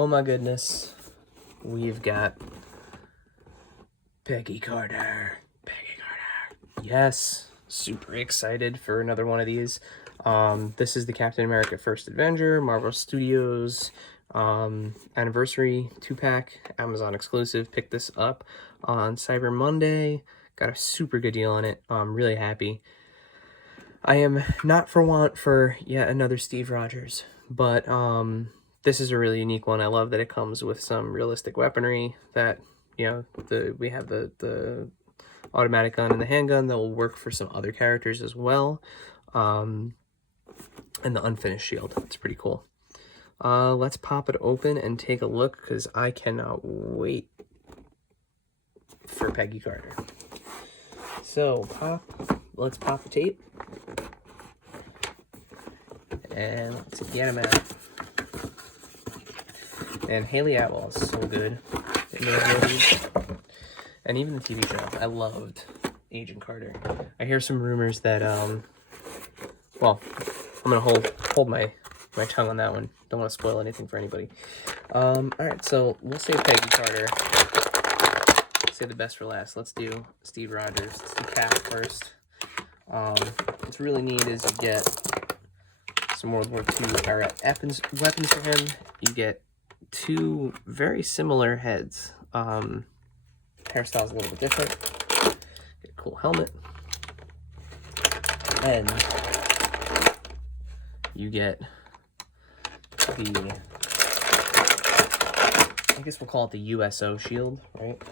Oh my goodness, we've got Peggy Carter. Peggy Carter. Yes, super excited for another one of these. This is the Captain America First Avenger, Marvel Studios anniversary 2-pack, Amazon exclusive. Picked this up on Cyber Monday. Got a super good deal on it. I'm really happy. I am not for want for yet another Steve Rogers, but this is a really unique one. I love that it comes with some realistic weaponry that, you know, we have the automatic gun and the handgun that will work for some other characters as well. And the unfinished shield. It's pretty cool. Let's pop it open and take a look, because I cannot wait for Peggy Carter. So let's pop the tape. And let's get him out. And Haley Atwell is so good in those movies. And even the TV show. I loved Agent Carter. I hear some rumors that, well, I'm going to hold my tongue on that one. Don't want to spoil anything for anybody. Alright, so we'll save Peggy Carter. Save the best for last. Let's do Steve Rogers. Let's do Cap first. What's really neat is you get some World War II era weapons for him. You get two very similar heads. Hairstyle's a little bit different. Get a cool helmet. And you get the, I guess we'll call it the USO shield, right?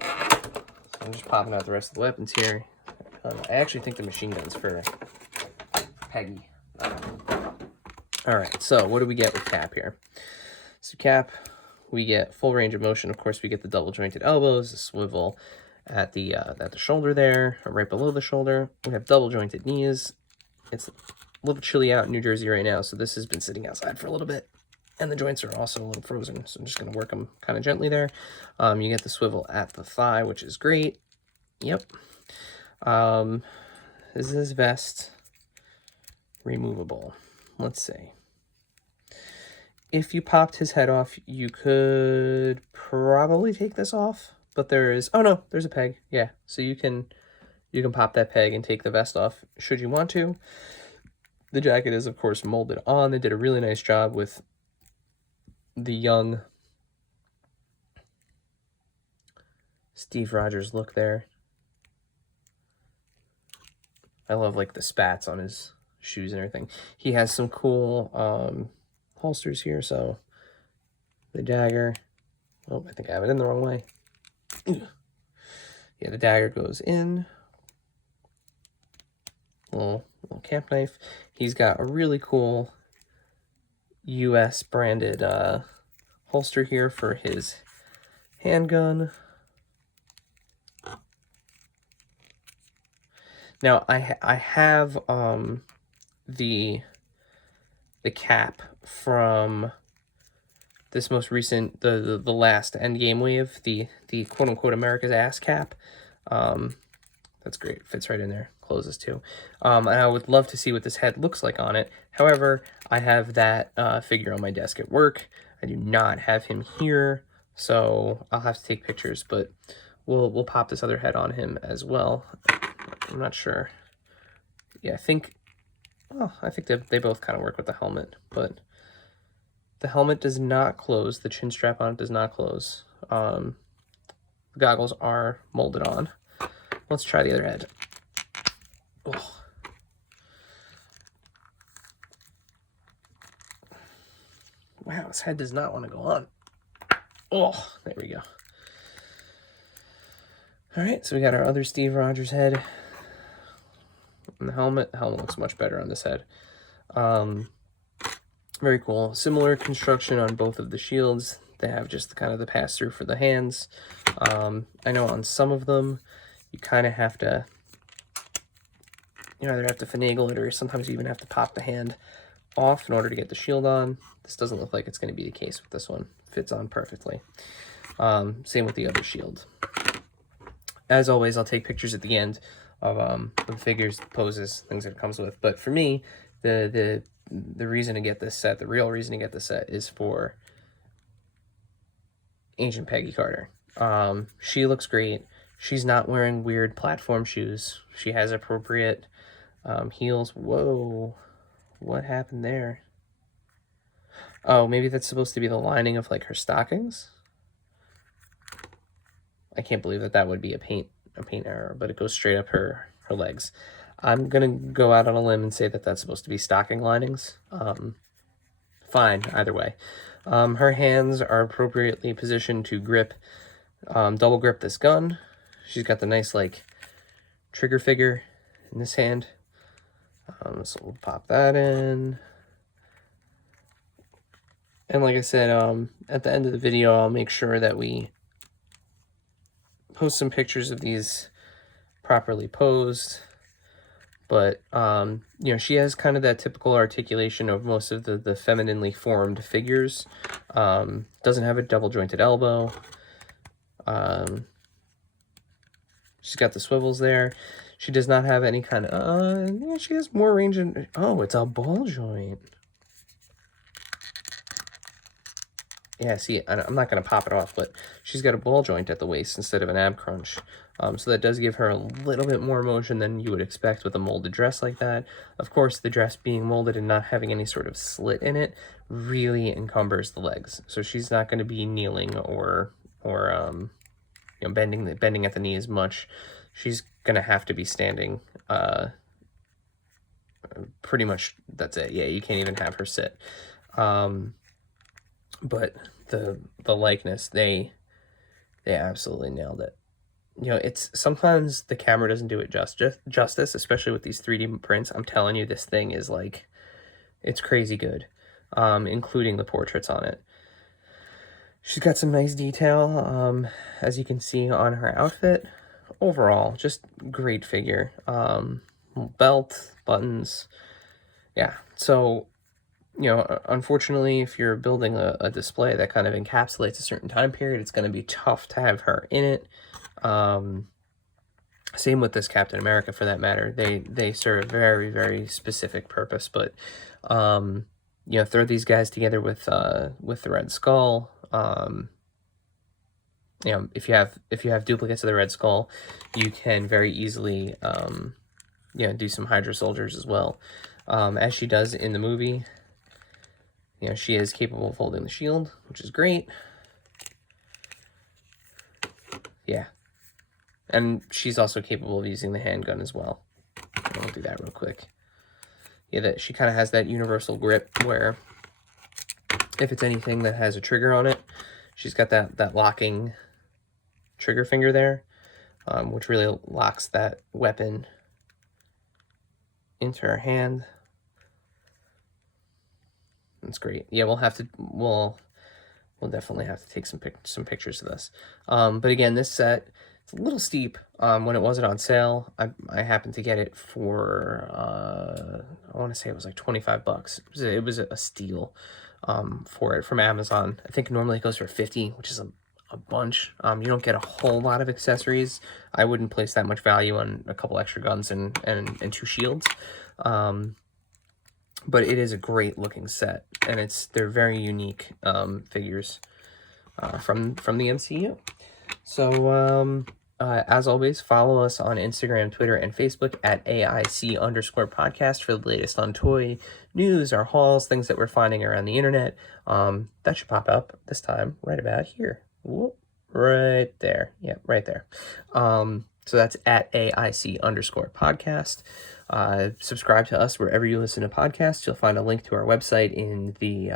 So I'm just popping out the rest of the weapons here. I actually think the machine gun's for Peggy. Alright, so what do we get with Cap here? So Cap, we get full range of motion. Of course, we get the double jointed elbows, the swivel at the shoulder there, or right below the shoulder. We have double jointed knees. It's a little chilly out in New Jersey right now, so this has been sitting outside for a little bit. And the joints are also a little frozen, so I'm just going to work them kind of gently there. You get the swivel at the thigh, which is great. Yep. Is this vest removable? Let's see. If you popped his head off, you could probably take this off, but there is, oh no, there's a peg. Yeah, so you can pop that peg and take the vest off should you want to. The jacket is, of course, molded on. They did a really nice job with the young Steve Rogers look there. I love, like, the spats on his shoes and everything. He has some cool holsters here, so the dagger, oh, I think I have it in the wrong way. Yeah, the dagger goes in. Little camp knife. He's got a really cool US branded holster here for his handgun. Now I have the cap from this most recent, the last Endgame wave, the quote unquote America's ass cap. That's great. It fits right in there. Closes too. And I would love to see what this head looks like on it. However, I have that figure on my desk at work. I do not have him here, so I'll have to take pictures, but we'll pop this other head on him as well. I'm not sure. Yeah, I think they both kind of work with the helmet, but the helmet does not close. The chin strap on it does not close. The goggles are molded on. Let's try the other head. Oh. Wow, his head does not want to go on. Oh, there we go. All right, so we got our other Steve Rogers head. And the helmet looks much better on this head. Very cool. Similar construction on both of the shields. They have just kind of the pass-through for the hands. I know on some of them, you kind of have to, you either have to finagle it, or sometimes you even have to pop the hand off in order to get the shield on. This doesn't look like it's going to be the case with this one. Fits on perfectly. Same with the other shield. As always, I'll take pictures at the end of the figures, poses, things that it comes with. But for me, the reason to get this set, the real reason to get this set, is for Agent Peggy Carter. She looks great. She's not wearing weird platform shoes. She has appropriate heels. Whoa, what happened there? Oh, maybe that's supposed to be the lining of like her stockings. I can't believe that would be a paint error, but it goes straight up her legs. I'm gonna go out on a limb and say that that's supposed to be stocking linings. Fine, either way. Her hands are appropriately positioned to grip, double grip this gun. She's got the nice like trigger figure in this hand. So we'll pop that in. And like I said, at the end of the video, I'll make sure that we post some pictures of these properly posed. But, you know, she has kind of that typical articulation of most of the femininely formed figures. Doesn't have a double jointed elbow. She's got the swivels there. She does not have any kind of, yeah, she has more range in, oh, it's a ball joint. Yeah, see, I'm not going to pop it off, but she's got a ball joint at the waist instead of an ab crunch. So that does give her a little bit more motion than you would expect with a molded dress like that. Of course, the dress being molded and not having any sort of slit in it really encumbers the legs. So she's not going to be kneeling or you know, bending at the knees much. She's going to have to be standing. Pretty much that's it. Yeah, you can't even have her sit. But the likeness, they absolutely nailed it. You know, it's sometimes the camera doesn't do it justice, especially with these 3D prints. I'm telling you, this thing is like, it's crazy good, including the portraits on it. She's got some nice detail, as you can see on her outfit. Overall, just great figure. Belt, buttons, yeah. So, you know, unfortunately, if you're building a display that kind of encapsulates a certain time period, it's going to be tough to have her in it. Same with this Captain America, for that matter. They serve a very, very specific purpose. But you know, throw these guys together with the Red Skull. You know, if you have duplicates of the Red Skull, you can very easily you know, do some Hydra soldiers as well, as she does in the movie. You know, she is capable of holding the shield, which is great. Yeah. And she's also capable of using the handgun as well. I'll do that real quick. Yeah, that she kind of has that universal grip where if it's anything that has a trigger on it, she's got that locking trigger finger there, which really locks that weapon into her hand. That's great. Yeah, we'll definitely have to take some pictures of this. But again, this set, it's a little steep. When it wasn't on sale, I happened to get it for I want to say it was like 25 bucks. It was a steal for it from Amazon. I think normally it goes for 50, which is a bunch. You don't get a whole lot of accessories. I wouldn't place that much value on a couple extra guns and 2 shields. But it is a great looking set, and they're very unique figures from the MCU. So as always, follow us on Instagram, Twitter, and Facebook at AIC_podcast for the latest on toy news, our hauls, things that we're finding around the internet. That should pop up this time right about here. Whoop, right there. Yeah, right there. So that's at AIC_podcast. Subscribe to us wherever you listen to podcasts. You'll find a link to our website in the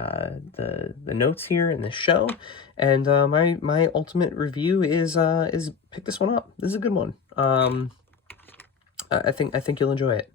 notes here in the show. And my ultimate review is pick this one up. This is a good one. I think you'll enjoy it.